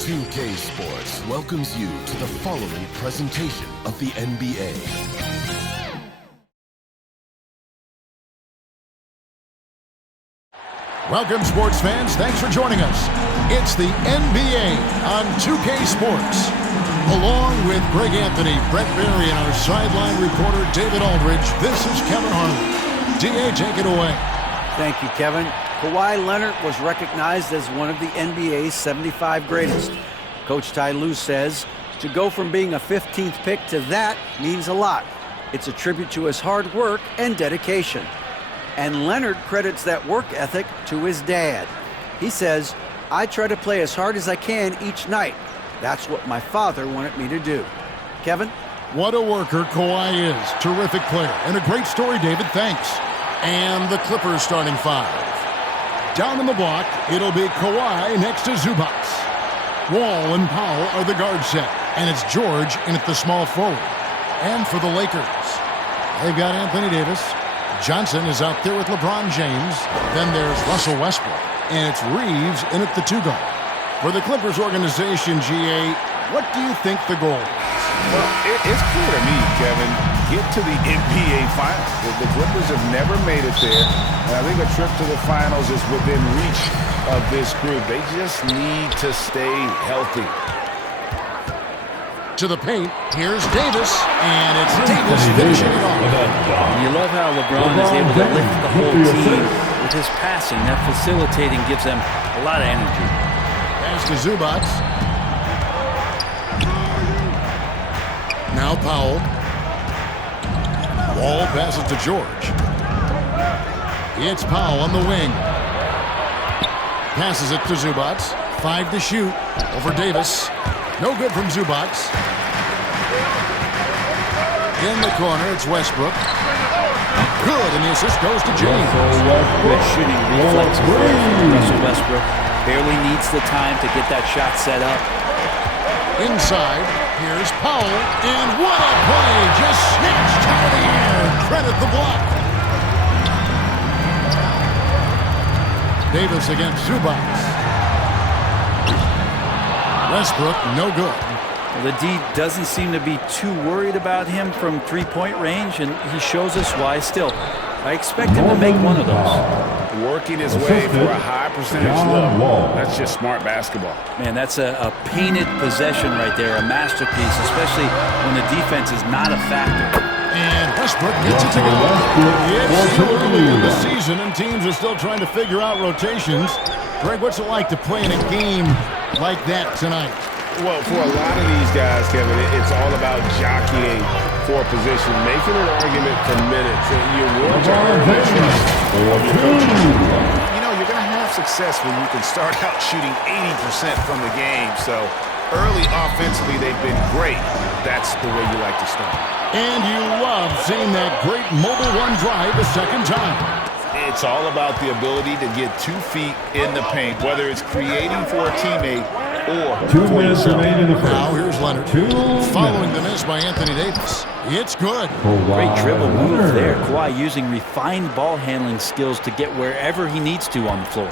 2K Sports welcomes you to the following presentation of the NBA. Welcome, sports fans. Thanks for joining us. It's the NBA on 2K Sports. Along with Greg Anthony, Brett Berry, and our sideline reporter, David Aldridge, this is Kevin Harlan. DA, take it away. Thank you, Kevin. Kawhi Leonard was recognized as one of the NBA's 75 greatest. Coach Ty Lue says to go from being a 15th pick to that means a lot. It's a tribute to his hard work and dedication. And Leonard credits that work ethic to his dad. He says, "I try to play as hard as I can each night. That's what my father wanted me to do." Kevin? What a worker Kawhi is. Terrific player. And a great story, David. Thanks. And the Clippers starting five. Down in the block, it'll be Kawhi next to Zubac. Wall and Powell are the guard set. And it's George in at the small forward. And for the Lakers, they've got Anthony Davis. Johnson is out there with LeBron James. Then there's Russell Westbrook. And it's Reeves in at the two guard. For the Clippers organization, GA, what do you think the goal is? Well, it's clear to me, Kevin. Get to the NBA Finals. The Clippers have never made it there. And I think a trip to the Finals is within reach of this group. They just need to stay healthy. To the paint, here's Davis, and it's Davis finishing it off. You love how LeBron is able to lift the whole team with his passing. That facilitating gives them a lot of energy. Pass to Zubac. Now Powell. Wall passes to George. It's Powell on the wing. Passes it to Zubac. 5 to shoot over Davis. No good from Zubac. In the corner, it's Westbrook. Good, and the assist goes to James. Good shooting reflex from Russell Westbrook. Barely needs the time to get that shot set up. Inside, here's Powell, and what a play! Just snatched out of the air. Credit the block. Davis against Zubac. Westbrook, no good. Well, the D doesn't seem to be too worried about him from three-point range, and he shows us why still. I expect him to make one of those. Working his way for a high percentage look. That's just smart basketball. Man, that's a painted possession right there, a masterpiece, especially when the defense is not a factor. And Westbrook gets it to go. It's early in the season, and teams are still trying to figure out rotations. Greg, what's it like to play in a game like that tonight? Well, for a lot of these guys, Kevin, it's all about jockeying for position, making an argument for minutes. And you want to earn the trust of your coaches. You know, you're going to have success when you can start out shooting 80% from the game. So early offensively, they've been great. That's the way you like to start. And you love seeing that great mobile one drive a second time. It's all about the ability to get 2 feet in the paint, whether it's creating for a teammate or 2 minutes remain in the first. Now here's Leonard. Following the miss by Anthony Davis. It's good. Great dribble move there. Kawhi using refined ball handling skills to get wherever he needs to on the floor.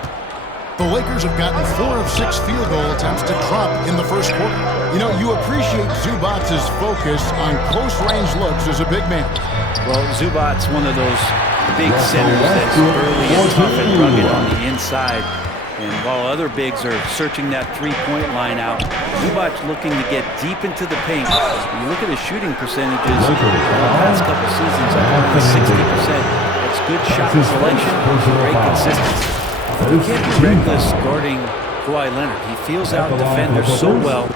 The Lakers have gotten 4 of 6 field goal attempts to drop in the first quarter. You know, you appreciate Zubac's focus on close-range looks as a big man. Well, Zubac's one of those big centers that's early and tough and rugged on the inside. And while other bigs are searching that three-point line out, Zubac's looking to get deep into the paint. When you look at his shooting percentages in the past couple seasons, up to 60%. That's good shot selection, great consistency. You can't be reckless guarding Kawhi Leonard. He feels out defenders so well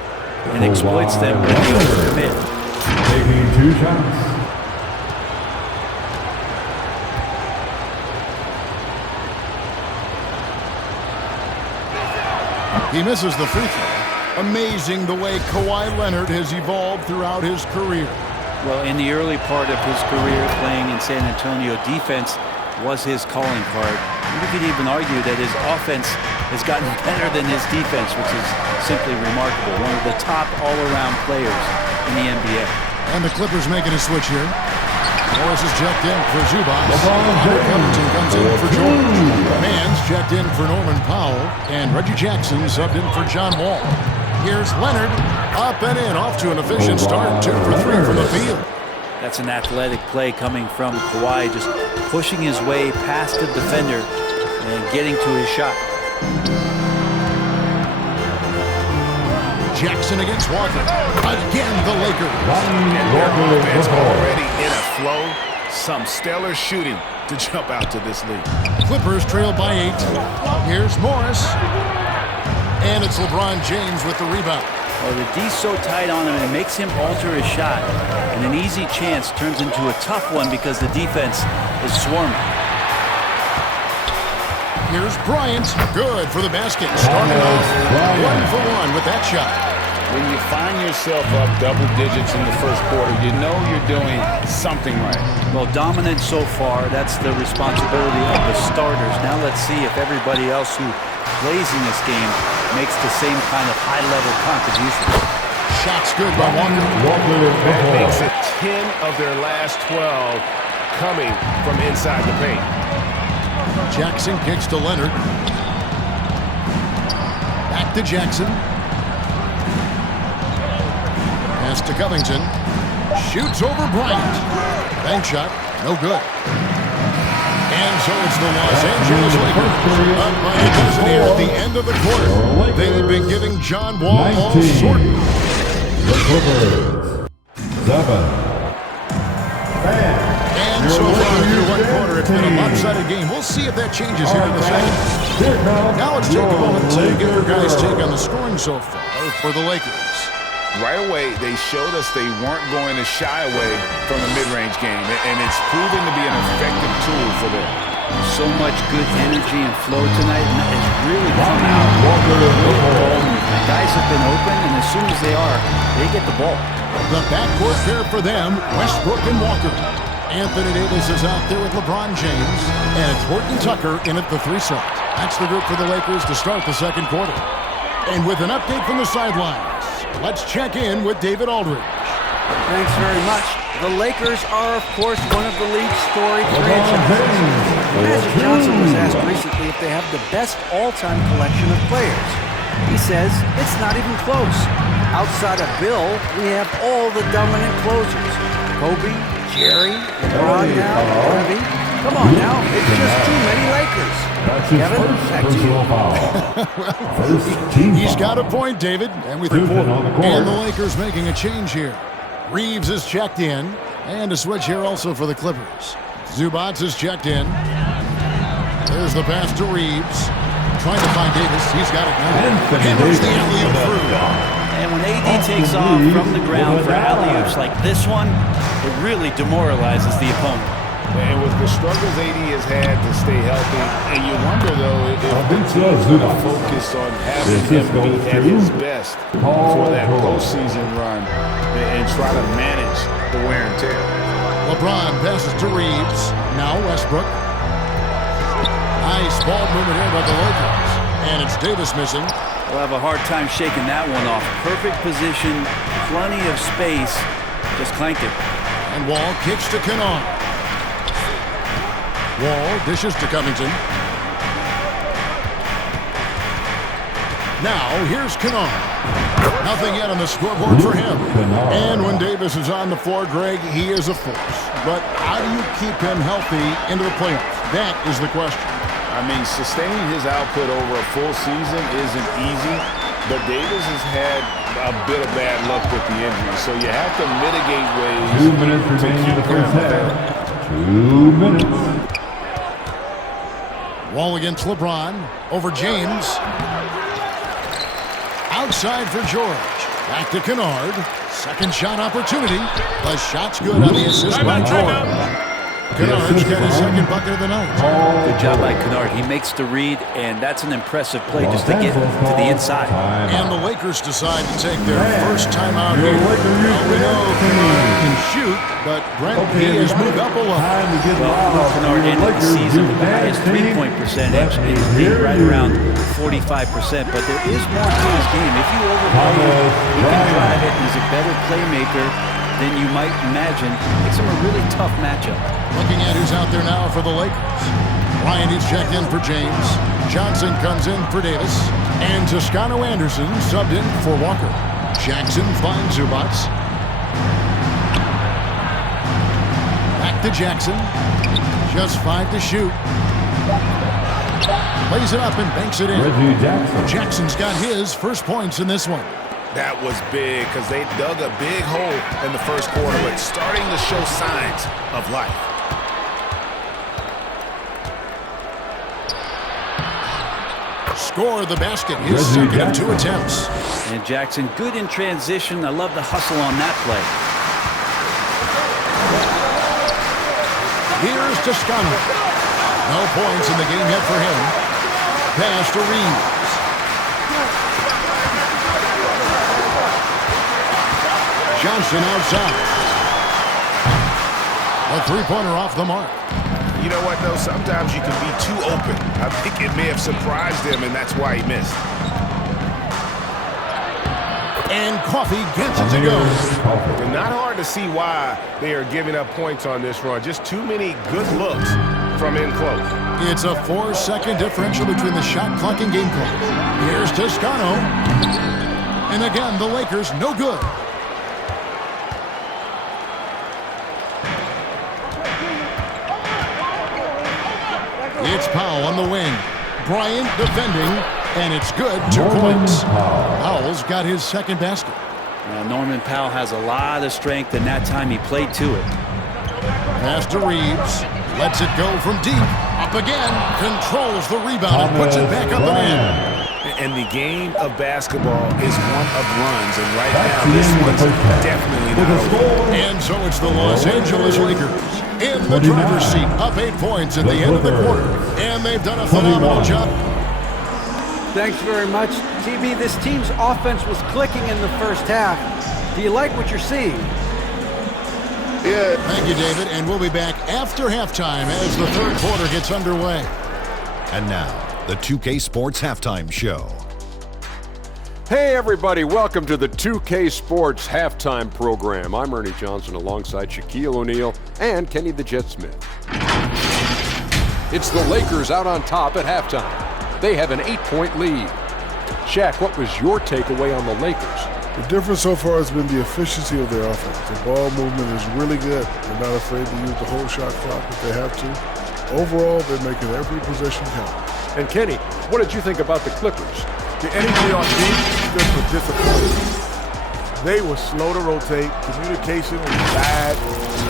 and exploits them when they overcommit. Taking 2 shots. He misses the free throw. Amazing the way Kawhi Leonard has evolved throughout his career. Well, in the early part of his career playing in San Antonio, defense was his calling card. You could even argue that his offense has gotten better than his defense, which is simply remarkable. One of the top all-around players in the NBA. And the Clippers making a switch here. Morris is checked in for Zubac. Covington comes in for George. Mans checked in for Norman Powell. And Reggie Jackson subbed in for John Wall. Here's Leonard. Up and in. Off to an efficient start. 2 for 3 from the field. That's an athletic play coming from Kawhi, just pushing his way past the defender and getting to his shot. Jackson against Walker. Again, the Lakers. And their offense already in a flow. Some stellar shooting to jump out to this lead. Clippers trail by 8. Here's Morris. And it's LeBron James with the rebound. Well, the D's so tight on him, it makes him alter his shot. And an easy chance turns into a tough one because the defense is swarming. Here's Bryant. Good for the basket. Starting off 1 for 1 with that shot. When you find yourself up double digits in the first quarter, you know you're doing something right. Well, dominant so far. That's the responsibility of the starters. Now let's see if everybody else who plays in this game makes the same kind of high-level contribution. Shots good by Walker. That makes it 10 of their last 12 coming from inside the paint. Jackson kicks to Leonard. Back to Jackson. Pass to Covington. Shoots over Bryant. Bank shot. No good. And so it's the Los Angeles Lakers up by a dozen here at the end of the quarter. They've been giving John Wall all sorts. The Clippers, 7. And so far through one quarter, it's been a lopsided game. We'll see if that changes here in the second. Now let's take a moment to get your guys' take on the scoring so far for the Lakers. Right away, they showed us they weren't going to shy away from a mid-range game, and it's proven to be an effective tool for them. So much good energy and flow tonight, and that has really come out. The guys have been open, and as soon as they are, they get the ball. The backcourt pair for them, Westbrook and Walker. Anthony Davis is out there with LeBron James, and it's Horton Tucker in at the 3 slot. That's the group for the Lakers to start the second quarter. And with an update from the sidelines, let's check in with David Aldridge. Thanks very much. The Lakers are, of course, one of the league's storied franchises. Magic Johnson was asked recently if they have the best all-time collection of players. He says it's not even close. Outside of Bill, we have all the dominant closers. Kobe, Jerry, LeBron now, Harvey. Come on now, it's just too many Lakers. Kevin, back to you. He's got a point, David. And we think and the Lakers making a change here. Reeves is checked in. And a switch here also for the Clippers. Zubats is checked in. There's the pass to Reeves. Trying to find Davis. He's got it now. Hammers the alley-oop through. And when AD takes off from the ground for alley-oops like this one, it really demoralizes the opponent. And with the struggles AD has had to stay healthy, and you wonder, though, if he's going to focus on having him be at his best for that postseason run and try to manage the wear and tear. LeBron passes to Reeves. Now Westbrook. Nice ball movement here by the Lakers. And it's Davis missing. We'll have a hard time shaking that one off. Perfect position, plenty of space. Just clanked it. And Wall kicks to Kennard. Wall dishes to Covington. Now here's Kennard. Nothing yet on the scoreboard for him. And when Davis is on the floor, Greg, he is a force. But how do you keep him healthy into the playoffs? That is the question. I mean, sustaining his output over a full season isn't easy, but Davis has had a bit of bad luck with the injury, so you have to mitigate ways 2 minutes remaining in the first half. 2 minutes. Wall against LeBron. Over James. Outside for George. Back to Kennard. Second shot opportunity. The shot's good on the assist by George. Kennard's got his second bucket of the night. Good job by Kennard. He makes the read, and that's an impressive play just to get to the inside. And the Lakers decide to take their first time out here. Well, we know Kennard can shoot, but Brent, he has moved up a lot. Well, Kennard ended the season with the highest three-point percentage. It's been right around 45%, but there is more to his game. If you overplay him, he can drive it. He's a better playmaker than you might imagine. Makes him a really tough matchup. Looking at who's out there now for the Lakers. Ryan is checked in for James. Johnson comes in for Davis. And Toscano Anderson subbed in for Walker. Jackson finds Zubac. Back to Jackson. Just 5 to shoot. Plays it up and banks it in. Jackson's got his first points in this one. That was big because they dug a big hole in the first quarter, but starting to show signs of life. Score the basket. His second of 2 attempts. And Jackson, good in transition. I love the hustle on that play. Here's Toscano. No points in the game yet for him. Pass to Reeves. Johnson outside. A three-pointer off the mark. You know what, though? Sometimes you can be too open. I think it may have surprised him, and that's why he missed. And Coffee gets it to go. And not hard to see why they are giving up points on this run. Just too many good looks from in close. It's a 4-second differential between the shot clock and game clock. Here's Toscano. And again, the Lakers no good. It's Powell on the wing. Bryant defending, and it's good. 2 points. Powell's got his second basket. Now, Norman Powell has a lot of strength, and that time he played to it. Pass to Reeves. Lets it go from deep. Up again. Controls the rebound and puts it back up and in. And the game of basketball is one of runs, and right now this one's definitely not over. And so it's the Los Angeles Lakers in the driver's seat, up 8 points at the end of the quarter. And they've done a phenomenal job. Thanks very much. TB, this team's offense was clicking in the first half. Do you like what you're seeing? Yeah. Thank you, David. And we'll be back after halftime as the third quarter gets underway. And now, the 2K Sports Halftime Show. Hey everybody, welcome to the 2K Sports Halftime Program. I'm Ernie Johnson alongside Shaquille O'Neal and Kenny the Jet Smith. It's the Lakers out on top at halftime. They have an 8-point lead. Shaq, what was your takeaway on the Lakers? The difference so far has been the efficiency of their offense. The ball movement is really good. They're not afraid to use the whole shot clock if they have to. Overall, they're making every possession count. And Kenny, what did you think about the Clippers? The energy on defense stood for disappointment. They were slow to rotate. Communication was bad.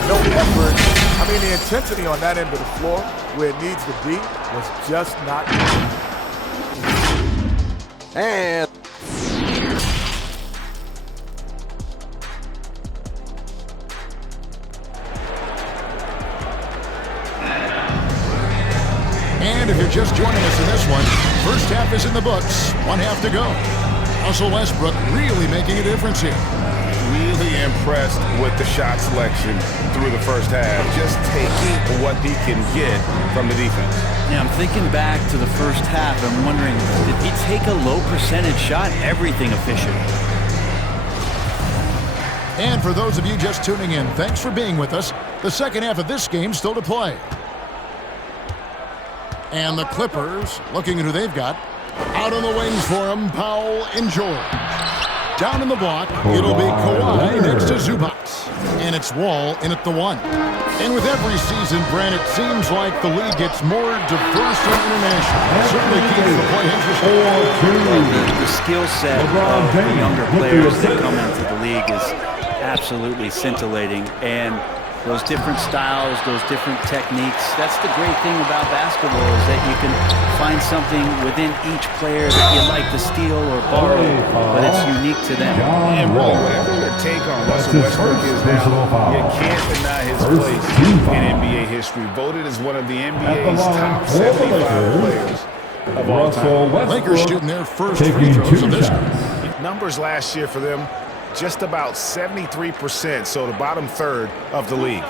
No effort. I mean, the intensity on that end of the floor, where it needs to be, was just not there. And And if you're just joining us in this one, first half is in the books. 1 half to go. Russell Westbrook really making a difference here. Really impressed with the shot selection through the first half. Just taking what he can get from the defense. Yeah, I'm thinking back to the first half. I'm wondering, did he take a low percentage shot? Everything efficient. And for those of you just tuning in, thanks for being with us. The second half of this game still to play. And the Clippers, looking at who they've got. Out on the wings for them, Powell and George. Down in the block, it'll be Kawhi next to Zubac. And it's Wall in at the 1. And with every season, Brand, it seems like the league gets more diverse and international. It certainly keeps the play interesting. The skill set of the younger players that come into the league is absolutely scintillating. And those different styles, those different techniques. That's the great thing about basketball, is that you can find something within each player that you like to steal or borrow, but it's unique to them. And really, whatever your take on Russell Westbrook is now, you can't deny his place in NBA history. Voted as one of the NBA's top 75 players of all time. Lakers shooting their first free throws of this game. Numbers last year for them, just about 73%, so the bottom third of the league.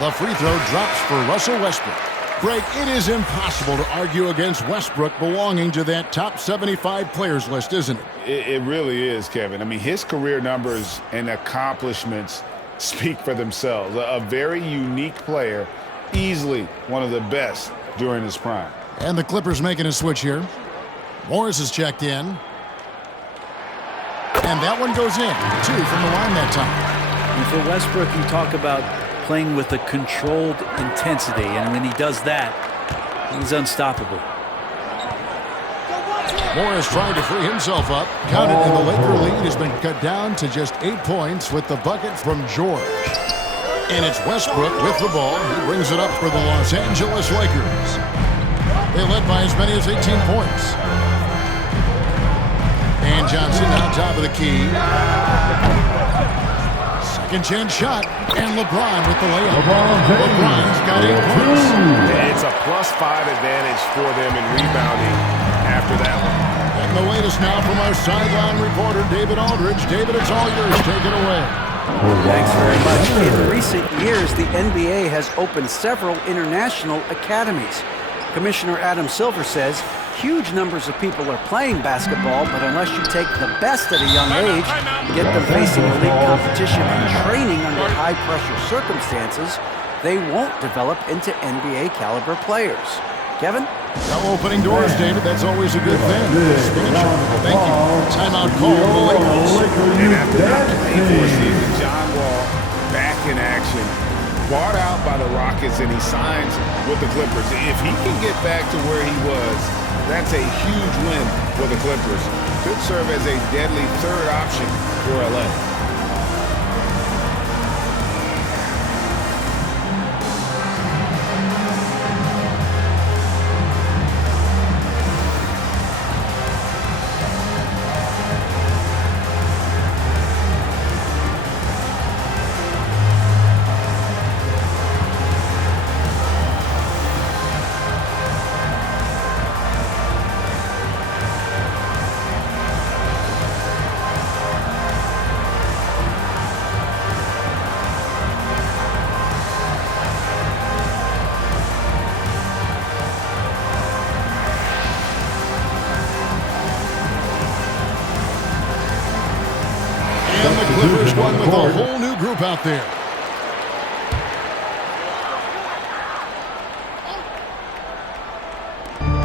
The free throw drops for Russell Westbrook. Greg, it is impossible to argue against Westbrook belonging to that top 75 players list, isn't it? It really is, Kevin. I mean, his career numbers and accomplishments speak for themselves. A very unique player, easily one of the best during his prime. And the Clippers making a switch here. Morris is checked in. And that one goes in. 2 from the line that time. And for Westbrook, you talk about playing with a controlled intensity, and when he does that, he's unstoppable. Morris trying to free himself up. Counted, and the Laker lead has been cut down to just 8 points with the bucket from George. And it's Westbrook with the ball. He brings it up for the Los Angeles Lakers. They led by as many as 18 points. And Johnson on top of the key. Second chance shot, and LeBron with the layup. LeBron's got 8 points. It's a +5 advantage for them in rebounding after that one. And the latest now from our sideline reporter, David Aldridge. David, it's all yours. Take it away. Thanks very much. In recent years, the NBA has opened several international academies. Commissioner Adam Silver says huge numbers of people are playing basketball, but unless you take the best at a young age, get them facing elite competition and training under high-pressure circumstances, they won't develop into NBA-caliber players. Kevin? Now opening doors, David. That's always a good thing. Thank you. Timeout call for the Lakers. And after not playing for a season, John Wall back in action. Bought out by the Rockets, and he signs with the Clippers. If he can get back to where he was, that's a huge win for the Clippers. Could serve as a deadly third option for LA. And the Clippers won with a whole new group out there.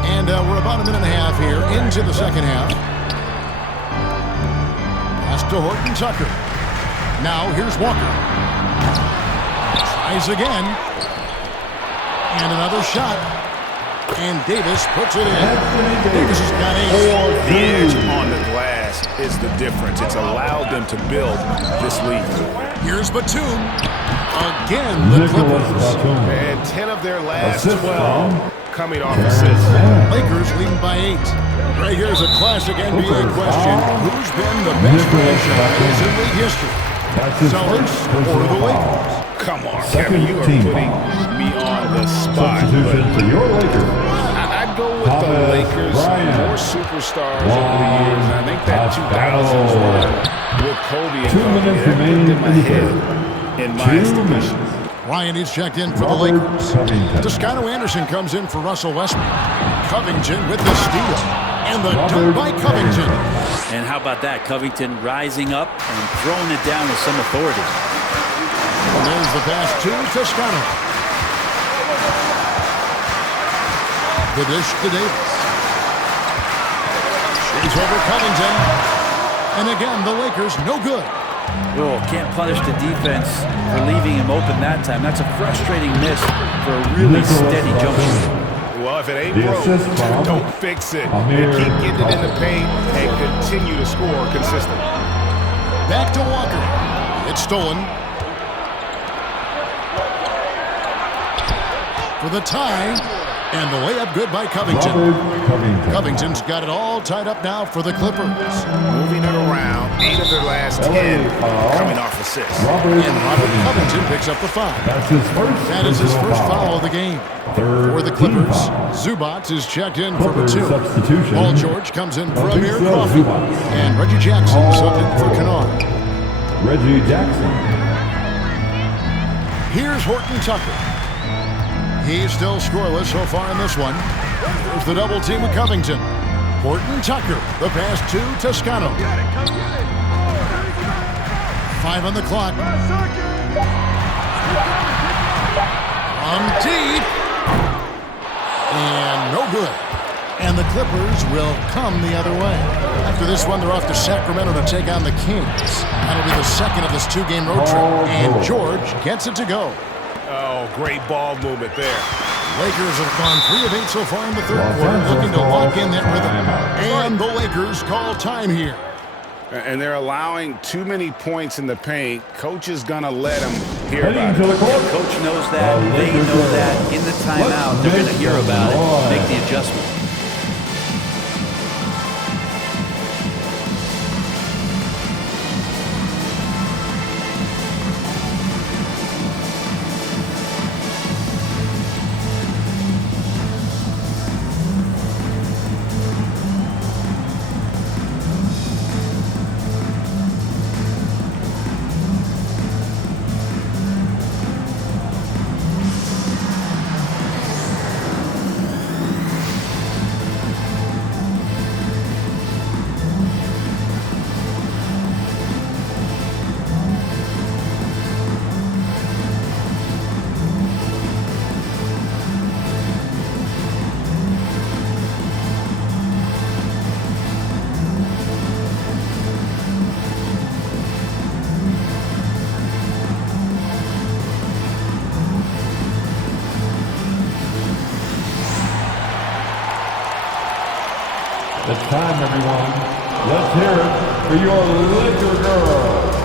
And we're about a minute and a half here into the second half. Pass to Horton Tucker. Now here's Walker. Tries again. And another shot. And Davis puts it in. Davis has got 8. The edge on the glass is the difference. It's allowed them to build this lead. Here's Batum. Again, the Clippers. And 10 of their last 12 coming off assists. Lakers leading by 8. Right here's a classic NBA question. Who's been the best franchise in league history? Celtics or the Lakers? Come on, Kevin, you are putting me on the spot. For your Lakers. I'd go with the Lakers. More superstars over the years. I think that 2000s run with Kobe and 2 minutes remaining in the ahead in my estimation. Ryan is checked in for the Lakers. Toscano Anderson comes in for Russell Westbrook. Covington with the steal. And the dunk by Covington. And how about that? Covington rising up and throwing it down with some authority. And there's the pass to Toscano. The dish to Davis. Shoots over Covington. And again, the Lakers no good. Oh, can't punish the defense for leaving him open that time. That's a frustrating miss for a really steady jump shot. Well, if it ain't broke, don't fix it. And keep getting it in the paint and continue to score consistently. Back to Walker. It's stolen. For the tie. And the layup good by Covington. Covington's got it all tied up now for the Clippers. Moving it around. 8 of their last 10 coming off assists. And Robert Covington picks up the foul. That is his first foul of the game. For the Clippers, Zubac is checked in for Batum. Paul George comes in for Amir Coffey. And Reggie Jackson subbed in for Kennard. Reggie Jackson. Here's Horton Tucker. He's still scoreless so far in this one. There's the double team with Covington. Horton Tucker, the pass to Toscano. 5 on the clock. From deep. And no good. And the Clippers will come the other way. After this one, they're off to Sacramento to take on the Kings. That'll be the second of this 2-game road trip. And George gets it to go. Oh, great ball movement there. Lakers have gone 3 of 8 so far in the third quarter, looking to lock in that rhythm. And the Lakers call time here. And they're allowing too many points in the paint. Coach is going to let them hear about it. Coach knows that. They know that. In the timeout, they're going to hear about it, make the adjustment. It's time, everyone. Let's hear it for your Laker girls.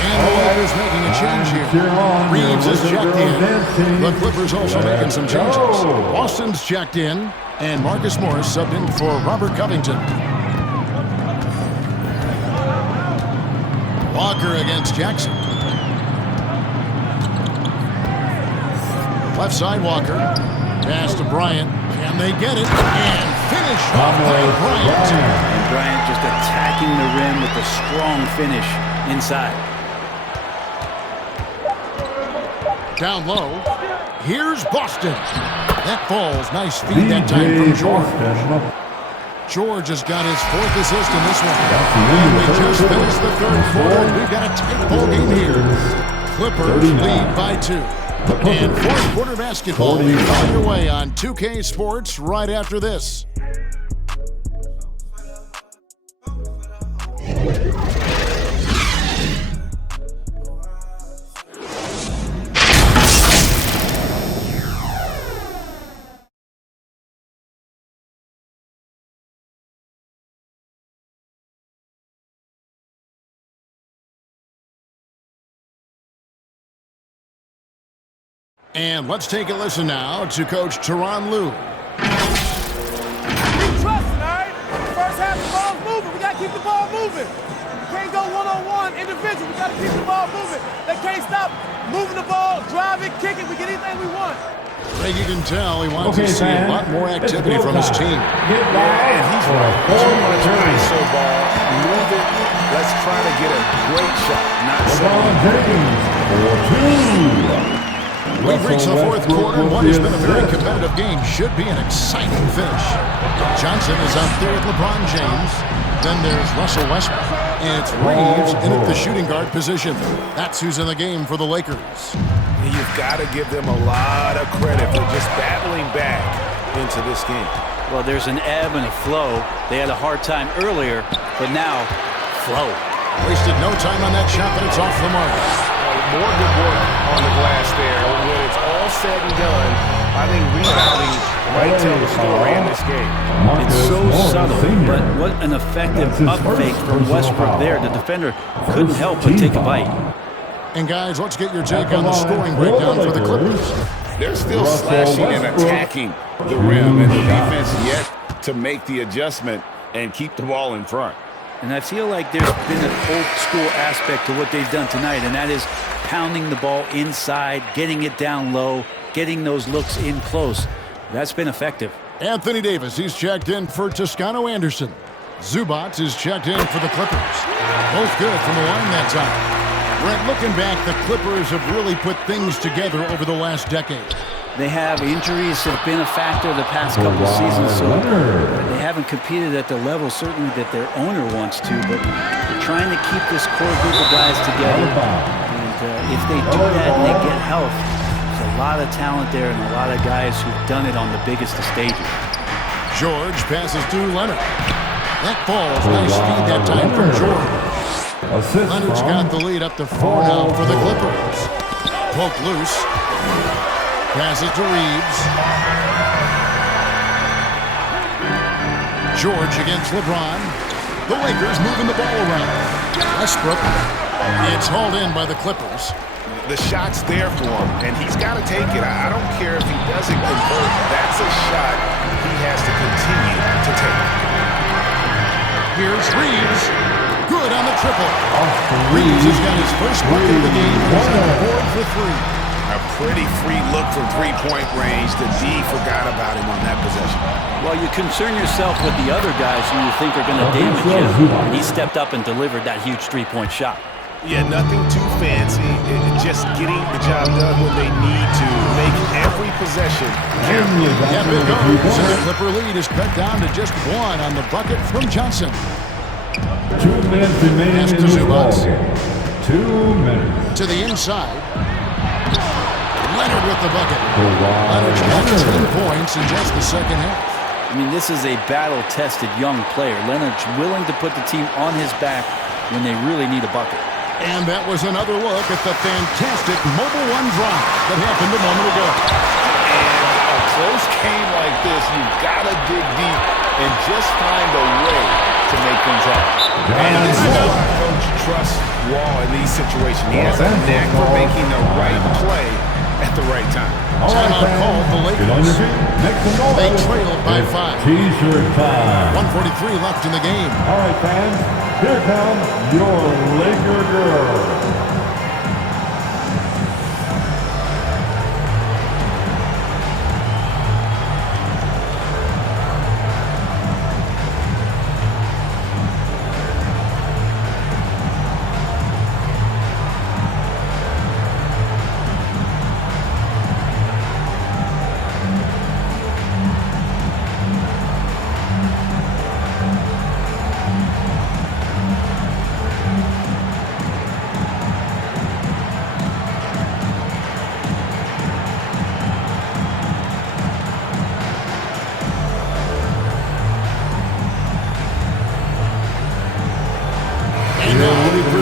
And the Lakers making a change here. Reeves is checked in. The Clippers also making some changes. Boston's checked in. And Marcus Morris subbed in for Robert Covington. Walker against Jackson. Left side Walker. Pass to Bryant. Can they get it? And finish off by Bryant. And Bryant just attacking the rim with a strong finish inside. Down low. Here's Boston. That falls. Nice feed that time from George. George has got his 4th assist in this one. And we just finished the third quarter. We've got a tight ball game here. Clippers lead by 2. And fourth quarter basketball will be on your way on 2K Sports right after this. And let's take a listen now to Coach Tyronn Lue. Keep trusting, all right? First half, the ball's moving. We got to keep the ball moving. We can't go one-on-one, individual. We got to keep the ball moving. They can't stop moving the ball, drive it, kick it. We get anything we want. Greg, you can tell he wants to see a lot more activity from his team. Yeah, and he's right. Too much ISO ball. Move it. Let's try to get a great shot. Not so. We've reached the fourth quarter. What has been a very competitive game should be an exciting finish. Johnson is out there with LeBron James. Then there's Russell Westbrook. And it's Reeves in at the shooting guard position. That's who's in the game for the Lakers. You've got to give them a lot of credit for just battling back into this game. Well, there's an ebb and a flow. They had a hard time earlier, but now, flow. Wasted no time on that shot, but it's off the mark. More good work on the glass there. When it's all said and done, I think rebounding might tell the story in this game. It's so subtle, but what an effective up fake from Westbrook there. The defender couldn't help but take a bite. And guys, let's get your take on the scoring breakdown for the Clippers. They're still slashing and attacking the rim, and the defense yet to make the adjustment and keep the ball in front. And I feel like there's been an old-school aspect to what they've done tonight, and that is pounding the ball inside, getting it down low, getting those looks in close. That's been effective. Anthony Davis, he's checked in for Toscano Anderson. Zubac is checked in for the Clippers. Both good from the line that time. Brett, looking back, the Clippers have really put things together over the last decade. They have. Injuries have been a factor the past couple of seasons, so they haven't competed at the level certainly that their owner wants to, but they're trying to keep this core group of guys together. And if they do that and they get health, there's a lot of talent there and a lot of guys who've done it on the biggest of stages. George passes to Leonard. That falls. Nice speed that time from George. Leonard's got the lead up to 4 now for the Clippers. Poke loose. Passes to Reeves. George against LeBron. The Lakers moving the ball around. Westbrook. It's hauled in by the Clippers. The shot's there for him, and he's got to take it. I don't care if he doesn't convert. That's a shot he has to continue to take. Here's Reeves. Good on the triple. Reeves has got his first bucket of the game and is on the board for 3. A pretty free look from three-point range. The D forgot about him on that possession. Well, you concern yourself with the other guys who you think are going to damage him, and he stepped up and delivered that huge three-point shot. Yeah, nothing too fancy. Just getting the job done when they need to. Make every possession count. Yep, it goes. And the Clipper lead is cut down to just 1 on the bucket from Johnson. 2 minutes remaining in the ball game. 2 minutes. To the inside. Leonard with the bucket. Leonard's got 10 points in just the second half. I mean, this is a battle-tested young player. Leonard's willing to put the team on his back when they really need a bucket. And that was another look at the fantastic Mobile One drive that happened a moment ago. And a close game like this, you've got to dig deep and just find a way to make things happen. And this is why Coach trusts Wall in these situations. He has a knack for making the right play at the right time. Timeout called the Lakers. They trailed by 5. T-shirt time. 1:43 left in the game. All right, fans, here comes your Laker girl.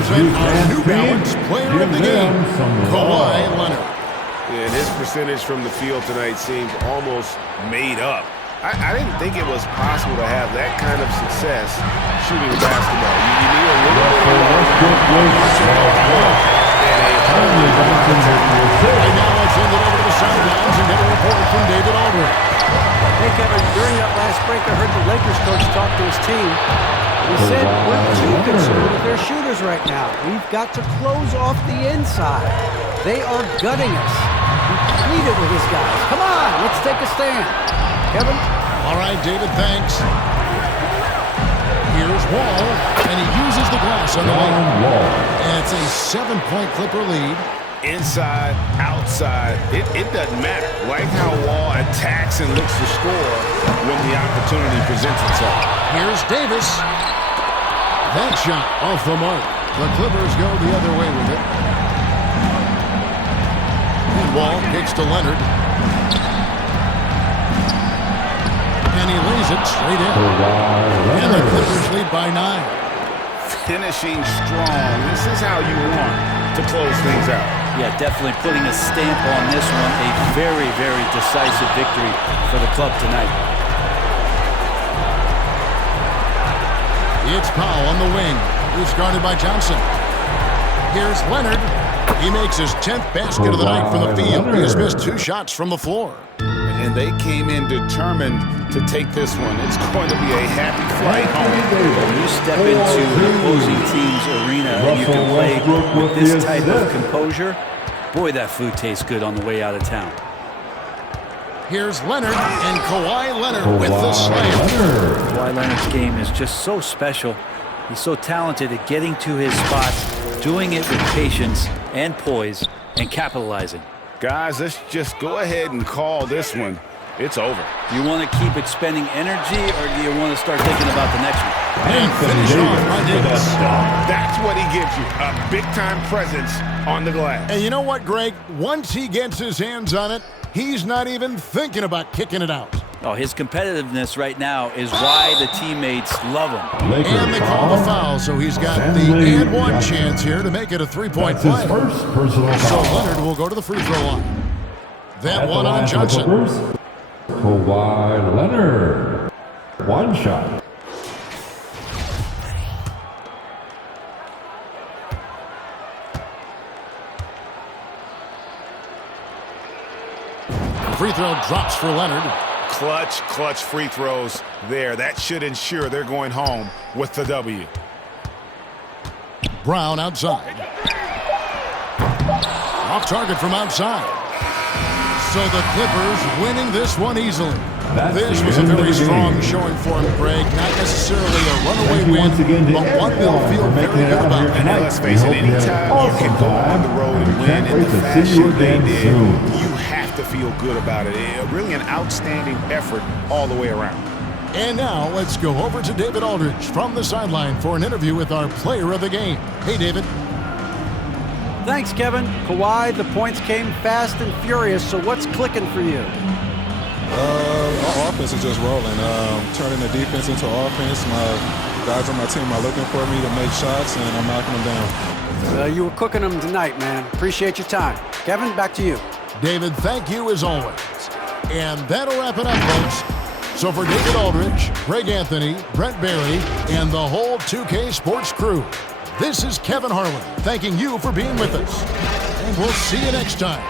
Our New Balance player of the game, Kawhi Leonard. And his percentage from the field tonight seems almost made up. I didn't think it was possible to have that kind of success shooting basketball. You need a little bit of And now let's send it over to the sidelines and get a report from David Aldridge. Hey, Kevin, during that last break, I heard the Lakers coach talk to his team. He said, we're too concerned with their shooters right now. We've got to close off the inside. They are gutting us. He pleaded with his guys. Come on, let's take a stand. Kevin? All right, David, thanks. Here's Wall, and he uses the glass on the wing. And it's a 7-point Clipper lead. Inside, outside, it doesn't matter. Like how Wall attacks and looks to score when the opportunity presents itself. Here's Davis. That shot off the mark. The Clippers go the other way with it. And Wall kicks to Leonard. And he lays it straight in. And the Clippers lead by 9. Finishing strong. This is how you want to close things out. Yeah, definitely putting a stamp on this one. A very, very decisive victory for the club tonight. It's Powell on the wing. He's guarded by Johnson. Here's Leonard. He makes his 10th basket of the night from the field. He has missed 2 shots from the floor. And they came in determined to take this one. It's going to be a happy flight home. When you step into the opposing team's arena and you can play with this type of composure, boy, that food tastes good on the way out of town. Here's Leonard, and Kawhi Leonard with the slam. Kawhi Leonard's game is just so special. He's so talented at getting to his spots, doing it with patience and poise and capitalizing. Guys, let's just go ahead and call this one. It's over. Do you want to keep expending energy, or do you want to start thinking about the next one? And finish off by Davis. That's what he gives you, a big-time presence on the glass. And you know what, Greg? Once he gets his hands on it, he's not even thinking about kicking it out. Oh, his competitiveness right now is why the teammates love him. And they call the foul, so he's got the and one chance here to make it a three-point play. His first personal So foul. Leonard will go to the free throw line. That At the one on line for the Johnson. Clippers, Kawhi Leonard. One shot. Free throw drops for Leonard. Clutch free throws there. That should ensure they're going home with the W. Brown outside. Off target from outside. So the Clippers winning this one easily. This was a very strong showing for him, Greg. Not necessarily a runaway win, but one they'll feel very good about. And let's face it, anytime you can go on the road and win in the fashion they did, you have to feel good about it. Really an outstanding effort all the way around. And now let's go over to David Aldridge from the sideline for an interview with our player of the game. Hey, David. Thanks, Kevin. Kawhi, the points came fast and furious, so what's clicking for you? Our offense is just rolling. Turning the defense into offense. My guys on my team are looking for me to make shots, and I'm knocking them down. You were cooking them tonight, man. Appreciate your time. Kevin, back to you. David, thank you as always. And that'll wrap it up, folks. So for David Aldridge, Greg Anthony, Brent Barry, and the whole 2K Sports crew, this is Kevin Harlan thanking you for being with us. And we'll see you next time.